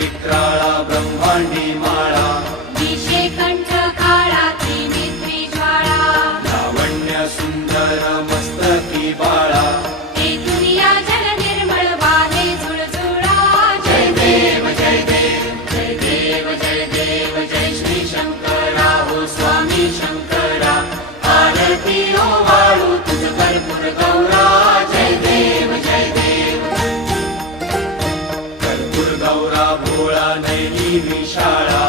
विक्राळा ब्रह्मांडी माळा कंठ काळा त्रिनेत्री ज्वाळा लावण्य सुंदर मस्तकी बाळा हे दुनिया जल निर्मळ वाहे झुळझुळा जय देव जय देव जय देव जय देव जय श्री शंकरा हो स्वामी शंकरा आरती ओ वाळू तुझ भरपूर गौरा जय देव जय देव भरपूर गौरा भोळा नैनी विशाळा